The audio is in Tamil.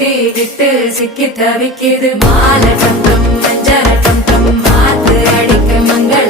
பூட்டி விட்டு சிக்கி தவிக்குது மாலை டம் டம் மஞ்சள் டம் டம் மாத்து அடிக்க மங்கள